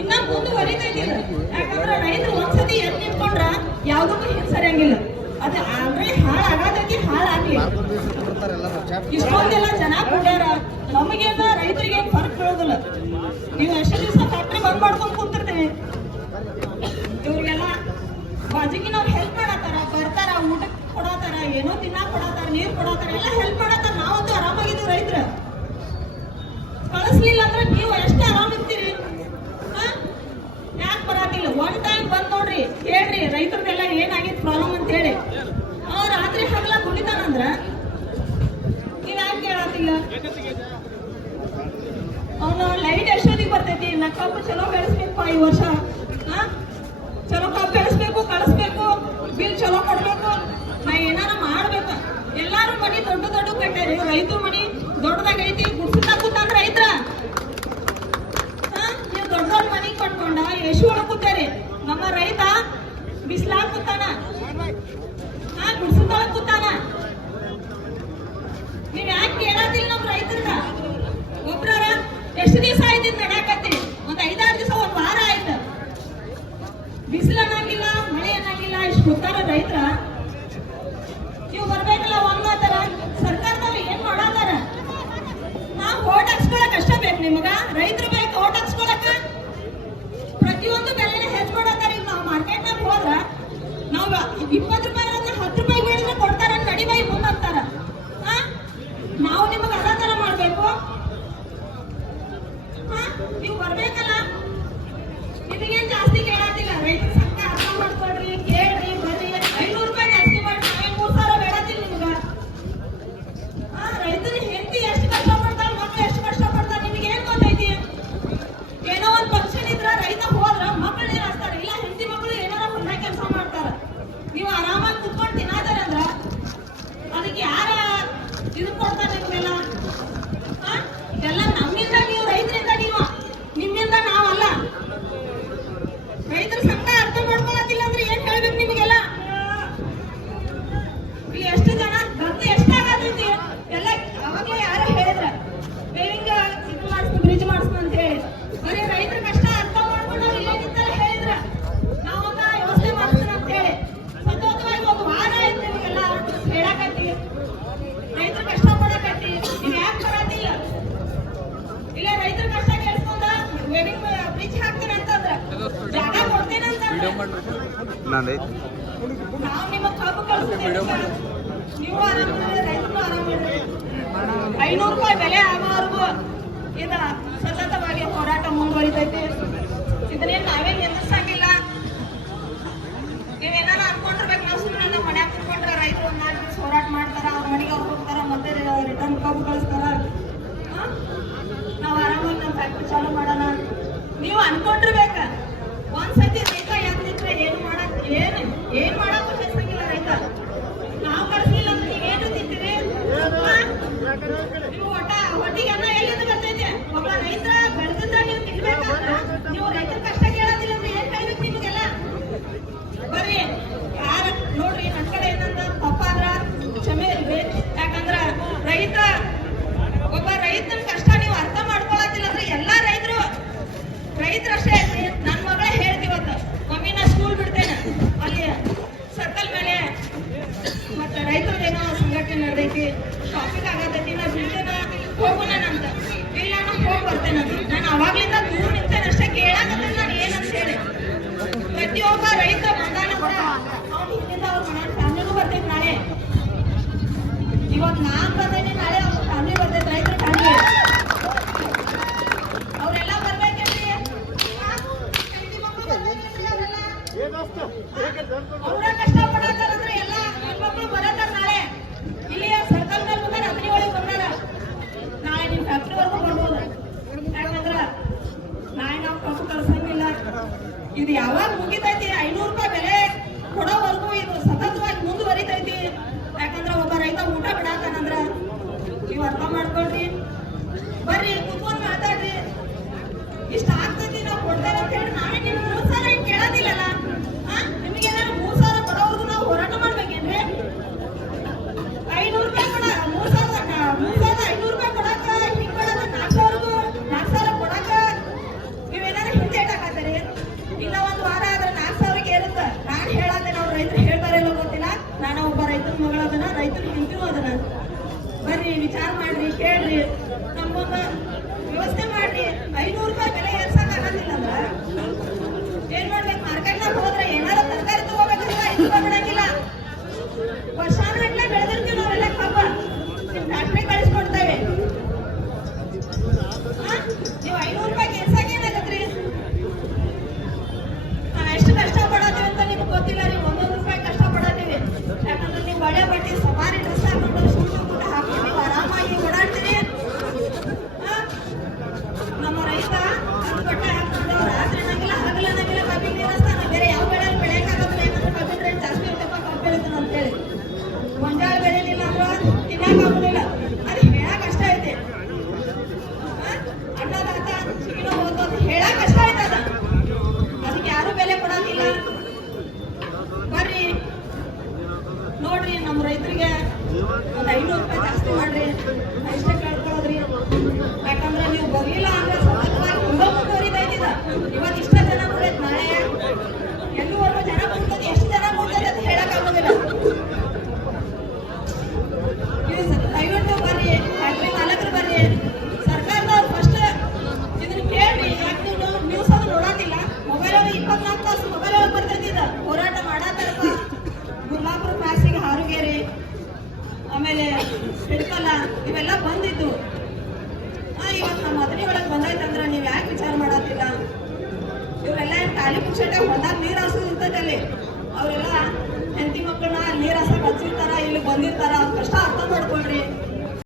ಇನ್ನ ಮುಂದುವರಿತೈತಿ ಯಾಕಂದ್ರೆ ರೈತರು ಒಂದ್ಸತಿ ಎದ್ ನಿಂತ್ಕೊಂಡ್ರ ಯಾವ್ದಕ್ಕೂ ಹಿಂದ್ ಸರಿಯಂಗಿಲ್ಲ. ಅದು ಆಲ್ರೆಡಿ ಹಾಳಾಗತೈತಿ ಹಾಳಾಗ್ಲಿ. ಇಷ್ಟೊಂದೆಲ್ಲ ಜನ ಕೊಡ್ಯಾರ. ನಮಗೇನ ರೈತರಿಗೆ ಫರ್ಕ್ ಬೀಳೋದಿಲ್ಲ. ನೀವು ಎಷ್ಟು ದಿವಸ ಫ್ಯಾಕ್ಟ್ರಿ ಬಂದ್ ಮಾಡ್ಕೊಂಡು ಕೂತಿರ್ತೀವಿ ಇವ್ರಿಗೆಲ್ಲ ಬಾಜಿಗಿನವ್ರು ಹೆಲ್ಪ್ ಮಾಡತ್ತಾರ ಬರ್ತಾರ ಊಟಕ್ಕೆ ಕೊಡತಾರ ಏನೋ ತಿನ್ನ ಕೊಡತಾರ ನೀರ್ ಕೊಡತಾರ ಎಲ್ಲ ಹೆಲ್ಪ್ ಮಾಡತ್ತಾರ. ನಾವಂತೂ ಆರಾಮಾಗಿದ್ದೀವಿ ರೈತರು ಕಳಿಸ್ಲಿಲ್ಲ ಅಂದ್ರೆ ನೀವು ಎಷ್ಟು ಆರಾಮ್ ಇರ್ತೀರಿ ಯಾಕೆ ಬರಾತಿಲ್ಲ ಒನ್ ಟೈಮ್ ಬಂದ್ ನೋಡ್ರಿ ಹೇಳ್ರಿ ರೈತರದೆಲ್ಲ ಏನಾಗಿತ್ತು ಪ್ರಾಬ್ಲಮ್ ಅಂತ ಹೇಳಿ ಅವ ರಾತ್ರಿ ದುಡಿತಾನಂದ್ರ ನೀವ್ ಯಾಕೆ ಕೇಳತ್ತಿಲ್ಲ ಅವನು ಲೈಟ್ ಎಷ್ಟೊತ್ತಿಗೆ ಬರ್ತೈತಿ. ನಾ ಕಬ್ಬು ಚಲೋ ಬೆಳೆಸ್ಬೇಕು ಈ ವರ್ಷ. ಚಲೋ ಕಬ್ಬು ಬೆಳೆಸ್ಬೇಕು, ಕಳಿಸ್ಬೇಕು. ಬಿಲ್ ಚಲೋ ಕೊಡ್ಬೇಕು. ನಾ ಏನಾರ ಮಾಡ್ಬೇಕು. ಎಲ್ಲಾರು ಮನಿ ದೊಡ್ಡ ದೊಡ್ಡ ಕಟ್ಟಾರಿ ರೈತರು ಮನಿ ದೊಡ್ಡದಾಗ ಐತಿ. ಗುಡ್ಸಿದಾಗ ಕೂತಾನ ರೈತರ. ನೀವು ದೊಡ್ಡ ದೊಡ್ಡ ಮನಿ ಕಟ್ಕೊಂಡ ಯಶು ಒಳಗ್ ಕೂತಾರಿ. ನಮ್ಮ ರೈತ ಬಿಸ್ಲಾಗ್ ಕೂತಾನ ಹಾ ಗುಡ್ಸದಾಗ ಕೂತಾನ ನೀವ್ ಯಾಕೆ ಕೇಳತ್ತಿಲ್ಲ ನಮ್ಮ ರೈತರ್ಗ ಒಬ್ರರ ಎಷ್ಟು ದಿವಸ ಆಯ್ತು ಇದ್ ನಡ್ಯಾಕತ್ತೀರಿ ಒಂದ್ ಐದಾರು ದಿವಸ ಒಂದ್ ವಾರ ಆಯ್ತು ಬಿಸಿಲು ಮಳೆಯನ್ನಾಗಿಲ್ಲ, ಇಷ್ಟು ಗೊತ್ತಾರ ರೈತರ? ನೀವು ಬರ್ಬೇಕಲ್ಲ ಒಂದ್ ಮಾತಾರ? ಸರ್ಕಾರದವ್ರು ಏನ್ ಮಾಡಾತಾರ ನಾವ್ ಓಟ್ ಹಾಕ್ಸ್ಕೊಳಕ್ ಅಷ್ಟ ಬೇಕು ನಿಮಗ? ರೈತರು ಬೇಕು ಓಟ್ ಹಾಕ್ಸ್ಕೊಳಕ? ಪ್ರತಿಯೊಂದು ಬೆಲೆನ ಹೆಚ್ಚ ಮಾಡತ್ತಾರ ಈಗ ನಾವು ಮಾರ್ಕೆಟ್ನಾಗ ಹೋದ್ರ, ನಾವ್ ಇಪ್ಪತ್ತು ರೂಪಾಯಿ ಹತ್ತು ರೂಪಾಯಿ ಬೇಡಿದ್ರೆ ಕೊಡ್ತಾರ ನಡಿ ಮುಂದಂತಾರ? ನಾವು ನಿಮಗ ಅದ ತರ ಮಾಡ್ಬೇಕು? ನೀವು ಬರ್ಬೇಕಲ್ಲ? ನಿಮಗೇನ್ ಜಾಸ್ತಿ ಕೇಳತ್ತಿಲ್ಲ ಇದು ಕೊಡ್ತಾರ ನಿಮ್ಗೆಲ್ಲ ಆ? ಎಲ್ಲ ನಮ್ಮಿಂದ ನೀವು ರೈತರಿಂದ ನೀವು ನಿಮ್ಮಿಂದ ನಾವಲ್ಲ ರೈತರ ಸಂಘ ಅರ್ಥ ಮಾಡ್ಕೊಳತಿಲ್ಲ ಅಂದ್ರೆ ಏನ್ ಹೇಳ್ಬೇಕು ನಿಮಗೆಲ್ಲ ಇಲ್ಲಿ ಎಷ್ಟು ಜನ ಗಂಟೆ ಎಷ್ಟಾಗತೈತಿ ಎಲ್ಲ ಅವಾಗಲೇ ಯಾರೋ ಹೇಳಿದ್ರ ಬೇವಿಂಗ ಇದು ಮಾಡಿಸ್ತು ಬ್ರಿಡ್ಜ್ ಮಾಡಿಸ್ತು ಅಂತ ಹೇಳಿ ಬರೀ ರೈತರ ಕಷ್ಟ ಅರ್ಥ ಮಾಡ್ಕೊಂಡು ಅವ್ರು ಇಲ್ಲೇ ನಿಂತಲ್ಲ ಹೇಳಿದ್ರ ನಾವೊಂದ ಯೋಚನೆ ಮಾಡ್ತೀವಿ ಅಂತ ಹೇಳಿ ಸತತವಾಗಿ ಒಂದು ವಾರ ಆಯ್ತು ನಿಮಗೆಲ್ಲ ಹೇಳಕತ್ತಿ ರೈತರ ಕಷ್ಟ ಪಡಕತ್ತಿ ನೀವು ಯಾಕೆ ಬರತ್ತಿಲ್ಲ ಇಲ್ಲ ರೈತರ ಕಷ್ಟ ಕೇಳಿಸ್ಕೊಂಡ ವೇವಿಂಗ್ ಬ್ರಿಡ್ಜ್ ಹಾಕ್ತೀನಿ ಅಂತಂದ್ರ ಜಾಗ ಕೊಡ್ತೀನಿ ಅಂತಂದ್ರ ನಂದೈತಿ ನಾವು ನಿಮ್ಮ ಕಬ್ಬು ಕಳಿಸ್ತೀವಿ ನೀವು ಆರಾಮಿದ್ರೆ ರೈತರು ಆರಾಮಿದ್ರೆ ಐನೂರು ರೂಪಾಯಿ ಬೆಲೆ ಆಗೋವರೆಗೂ ಇದ ಸತತವಾಗಿ ಹೋರಾಟ ಮುಂದುವರಿತೈತಿ. ಇದನ್ನೇನು ನಾವೇನ್ ನಿಲ್ಲಿಸಂಗಿಲ್ಲ. ನೀವೇನಾರ ಅನ್ಕೊಂಡಿರ್ಬೇಕು ನಾವು ಸುಮ್ಮನೆ ನಮ್ಮ ಮನ್ಯಾಗ ಕುತ್ಕೊಂಡ್ರೆ ರೈತರು ಒಂದು ನಾಲ್ಕು ದಿವಸ ಹೋರಾಟ ಮಾಡ್ತಾರ, ಅವ್ರ ಮನೆಗೆ ಅವ್ರು ಹೋಗ್ತಾರ, ಮತ್ತೆ ರಿಟರ್ನ್ ಕಬ್ಬು ಕಳಿಸ್ತಾರ. ನಾವು ನಾವ್ ಆರಾಮಾಗಿ ನಮ್ಮ ಫ್ಯಾಕ್ಟ್ರಿ ಚಾಲೂ ಮಾಡೋಣ. ನೀವು ಅನ್ಕೊಂಡಿರ್ಬೇಕು. ಒಂದ್ಸತಿ ರೈತ ಯಾಕೆ ನಿಂತ್ರೆ ಏನು ಮಾಡಕ್ ಏನ್ ಏನ್ ಮಾಡಕ್ ಹೆಸಂಗಿಲ್ಲ ರೈತ ನಾವ್ ಕಳ್ಸಿಲ್ಲ ಅಂದ್ರೆ ನೀವೇನು ತಿಂತೀರಿ ಆ? ನೀವು ಒಟ್ಟ ಹೊಟ್ಟಿಗೆ ಅನ್ನ ಎಲ್ಲಿಂದ ಬರ್ತೈತೆ ಒಬ್ಬ ರೈತ ಬೆಳೆದಿದ್ದ ನೀವು ತಿನ್ಬೇಕಂದ್ರ ನೀವು ರೈತರ ಕಷ್ಟ ಕೇಳೋದಿಲ್ಲ ಅಂದ್ರೆ ಏನ್ ಕೈಬೇಕು ನಿಮಗೆಲ್ಲ ಬರ್ರಿ ಯಾರ ನೋಡ್ರಿ ನನ್ ಕಡೆ ಏನಂದ ತಪ್ಪಾದ್ರ ಕ್ಷಮೆ ಇರ್ಲಿ ಯಾಕಂದ್ರ ರೈತ ಒಬ್ಬ ರೈತನ ಕಷ್ಟ ನೀವು ಅರ್ಥ ಮಾಡ್ಕೊಳತಿಲ್ಲ ಅಂದ್ರೆ ಎಲ್ಲಾ ರೈತರು ರೈತರಷ್ಟೇ ಅಲ್ರಿ ನನ್ ಮಗಳೇ ಹೇಳ್ತಿವತ್ತ ಮಮ್ಮಿ ನಾ ಸ್ಕೂಲ್ ಬಿಡ್ತೇನೆ ಅಲ್ಲಿ ಸರ್ಕಲ್ ಮೇಲೆ ಮತ್ತೆ ರೈತರದೇನೋ ಸಂಘಟನೆ ಟ್ರಾಫಿಕ್ ಆಗತೈತಿ ನಾ ಬಿಡ್ತೇನ ಹೋಗೋಣ ಅಂತ ಇಲ್ಲ ನಾ ಹೋಗಿ ಬರ್ತೇನಂತ ನಾನು ಅವಾಗ್ಲಿಂದ ದೂರ ನಿಂತೇನೆ. ಅಷ್ಟೇ ಕೇಳಾಕತ್ತ ನಾನು ಏನಂತ ಹೇಳಿ. ಪ್ರತಿಯೊಬ್ಬ ರೈತ ಬಂದಾನ ಅವ್ನು ಹಿಂದಿಂದ ಅವ್ರ ಮನೆ ಫ್ಯಾಮಿಲಿಗೂ ಬರ್ತೈತಿ ನಾಳೆ. ಇವಾಗ ನಾನ್ ಬಂದೇನಿ ನಾಳೆ ಅವ್ರ ಫ್ಯಾಮಿಲಿ ಬರ್ತೈತಿ ರೈತರ ಫ್ಯಾಮಿಲಿ. ಅವರೆಲ್ಲ ಅವ್ರೆಲ್ಲ? ಅವ್ರ ಕಷ್ಟ ನಾಳೆ ಕರ್ಸಂಗಿಲ್ಲ ಇದು ಯಾವಾಗ ಮುಗಿತೈತಿ? ಐನೂರು ರೂಪಾಯಿ ಬೆಲೆ ಕೊಡೋವರೆಗೂ ಇದು ಸತತವಾಗಿ ಮುಂದುವರಿತೈತಿ. ಯಾಕಂದ್ರ ಒಬ್ಬ ರೈತ ಊಟ ಬಿಡಾಕನಂದ್ರ ನೀವು ಅರ್ಥ ಮಾಡ್ಕೊಳ್ರಿ. ಬರ್ರಿ, ಕುತ್ಕೊಂಡ್ ಮಾತಾಡ್ರಿ. ಇಷ್ಟ ಆಗ್ತೈತಿ ನಾವು ಕೊಡ್ತೇವೆ ಅಂತ ಹೇಳಿ ನಾವೇ ನಿಮ್ಗೆ ಮೂರ್ ಸಾವಿರ ಏನ್ ಕೇಳೋದಿಲ್ಲಲ್ಲ ಆ? ನಿಮ್ಗೆ ಏನಾದ್ರು ಮೂರ್ ಸಾವಿರ ಕೊಡೋವರೆಗೂ ನಾವು ಹೋರಾಟ ಮಾಡ್ಬೇಕೇನ್ರಿ ಐನೂರು ರೂಪಾಯಿ ಕೊಡ ಮೂರ್ ಸಾವಿರ ಮೂರ್ ಸಾವಿರದ ಐನೂರು ರೂಪಾಯಿ ಕೊಡಾಕ ಹಿಂಗ್ ಕೊಡೋದು ನಾಲ್ಕು ಸಾವಿರ ನಾಲ್ಕು ಸಾವಿರ ಕೊಡಾಕ ನೀವೇನಾದ್ರು ಹಿಂದೆ ವಿಚಾರ ಮಾಡ್ರಿ ಕೇಳ್ರಿ. ನಮ್ಗೊಂದು ವ್ಯವಸ್ಥೆ ಮಾಡ್ರಿ. ಐನೂರು ರೂಪಾಯಿ ಬೆಲೆ ಏರ್ಸಕ್ ಅಂದ್ರ ಏನ್ ಮಾಡ್ಬೇಕು? ಮಾರ್ಕೆಟ್ನಾಗ ಹೋದ್ರೆ ಏನಾರ ತರಕಾರಿ ತಗೋಬೇಕಂದ್ರೆ ಐದು ರೂಪಾಯಿ ಬಿಡಂಗಿಲ್ಲ ವರ್ಷಾನುಗಟ್ಲೆ ಬೆಳೆದಿರ್ತೀವಿ ನಾವೆಲ್ಲ ಪಾಪ. ನಿಮ್ ಫ್ಯಾಕ್ಟ್ರಿ ಕಳಿಸ್ಕೊಡ್ತೇವೆ. ನೀವು ಐನೂರು ರೂಪಾಯಿ ಏರ್ಸಕ್ ಏನಾಗತ್ರಿ? ನಾವ್ ಎಷ್ಟು ಕಷ್ಟ ಪಡತ್ತೀವಿ ಅಂತ ನಿಮ್ಗೆ ಗೊತ್ತಿಲ್ಲ. ನೀವು ಒಂದೊಂದು ರೂಪಾಯಿ ಕಷ್ಟ ಯಾಕಂದ್ರೆ ನೀವು ಬಳೆ ಬಟ್ಟಿ ಸವಾರಿ ಡ್ರೆಸ್ ಹಾಕೊಂಡು ಸೂಟು ಬೂಟ ಹಾಕೊಂಡು ನೀವು ಆರಾಮಾಗಿ ಓಡಾಡ್ತೀರಿ ಹಾ? ನಮ್ಮ ರೈತ ಕಬ್ಬು ಬಟ್ಟೆ ಹಾಕೊಂಡು ರಾತ್ರಿ ಅನ್ನಂಗಿಲ್ಲ ಹಗಲು ಅನ್ನಂಗಿಲ್ಲ ಕಬ್ಬಿನ ನೀರಸ್ತಾನ ಬೇರೆ ಯಾವ ಬೆಳೆ ಬೆಳೆಯಕ್ಕಾಗತ್ತಿಲ್ಲ ಏನಂದ್ರೆ ಕಬ್ಬಿನ ರೇಟ್ ಜಾಸ್ತಿ ಇರ್ತಪ್ಪ ಕಬ್ಬು ಬೆಳಿತಾನ ಅಂತ ಹೇಳಿ ಗೊಂಜಾಳ ಬೆಳೆಲಿಲ್ಲ ಅಂದ್ರೆ ತಿನ್ನಕ್ ಆಗುದಿಲ್ಲ ಅದು ಹೇಳಕ್ ಕಷ್ಟ ಐತೆ ಹಾ? ಅಣ್ಣದ ಹತ್ತ ಚಿಕ್ಕಿನ ಹೋಗ್ತು ಅಂತ ಹೇಳಕ್ ಕಷ್ಟ ಐತೆ ಅದ ಅದಕ್ಕೆ ಯಾರು ಬೆಲೆ ಕೊಡಂಗಿಲ್ಲ ಬರ್ರಿ ನೋಡ್ರಿ ನಮ್ಮ ರೈತರಿಗೆ ಒಂದ್ ಐನೂರು ರೂಪಾಯಿ ಜಾಸ್ತಿ ಮಾಡ್ರಿ ಅಷ್ಟೇ ಕೇಳ್ಕೊಳ್ಳೋದ್ರಿ ಯಾಕಂದ್ರೆ ನೀವು ಬರ್ಲಿಲ್ಲ ಅಂದ್ರೆ ಸತತವಾಗಿ ತುಂಬಾ ಮುಂದುವರಿದೈತಿದ ಇವತ್ತು ಇಷ್ಟ ಜನ ಮುಗಿದ್ ನಾಳೆ ಎಲ್ಲಿವರೆಗೂ ಜನ ಮುಗ್ತದೆ ಎಷ್ಟು ಜನ ಮುಗ್ತದೆ ಅಂತ ಹೇಳಕ್ ಆಗೋದಿಲ್ಲ ನೀವು ಸ- ದಯವಿಟ್ಟು ಬರ್ರಿ ಫ್ಯಾಕ್ಟ್ರಿ ಮಾಲಕರು ಬರ್ರಿ ಸರ್ಕಾರದವ್ರು ಫಸ್ಟ್ ಇದನ್ನ ಕೇಳ್ರಿ ಯಾಕೆ ನೀವು ನ್ಯೂಸ್ ಅದು ನೋಡೋದಿಲ್ಲ ಮೊಬೈಲ್ ಒಳಗೆ ಇಪ್ಪತ್ನಾಲ್ಕು ತಾಸು ಮೊಬೈಲ್ ಒಳಗೆ ಬರ್ತೈತಿದ ಹೋರಾಟ ಮಾಡತ್ತಾರಪ್ಪ ಗುರ್ಲಾಪುರ ಕ್ರಾಸಿಗೆ ಹಾರುಗೇರಿ ಆಮೇಲೆ ಹಿಡ್ಕಲ್ಲ ಇವೆಲ್ಲ ಬಂದಿದ್ದು. ಇವತ್ತು ನಮ್ಮ ಮದ್ವೆ ಒಳಗೆ ಬಂದಾಯ್ತಂದ್ರೆ ನೀವು ಯಾಕೆ ವಿಚಾರ ಮಾಡೋದಿಲ್ಲ ಇವರೆಲ್ಲ ಖಾಲಿ ಪುಕ್ಷಟೆ ಹೊಲ್ದಾಗ ನೀರು ಅಲ್ಲಿ. ಅವರೆಲ್ಲ ಹೆಂಡತಿ ಮಕ್ಕಳನ್ನ ನೀರು ಹಾಸಕ್ಕೆ ಹಚ್ಚಿರ್ತಾರ, ಇಲ್ಲಿ ಬಂದಿರ್ತಾರ? ಕಷ್ಟ ಅರ್ಥ ಮಾಡ್ಕೊಳ್ರಿ.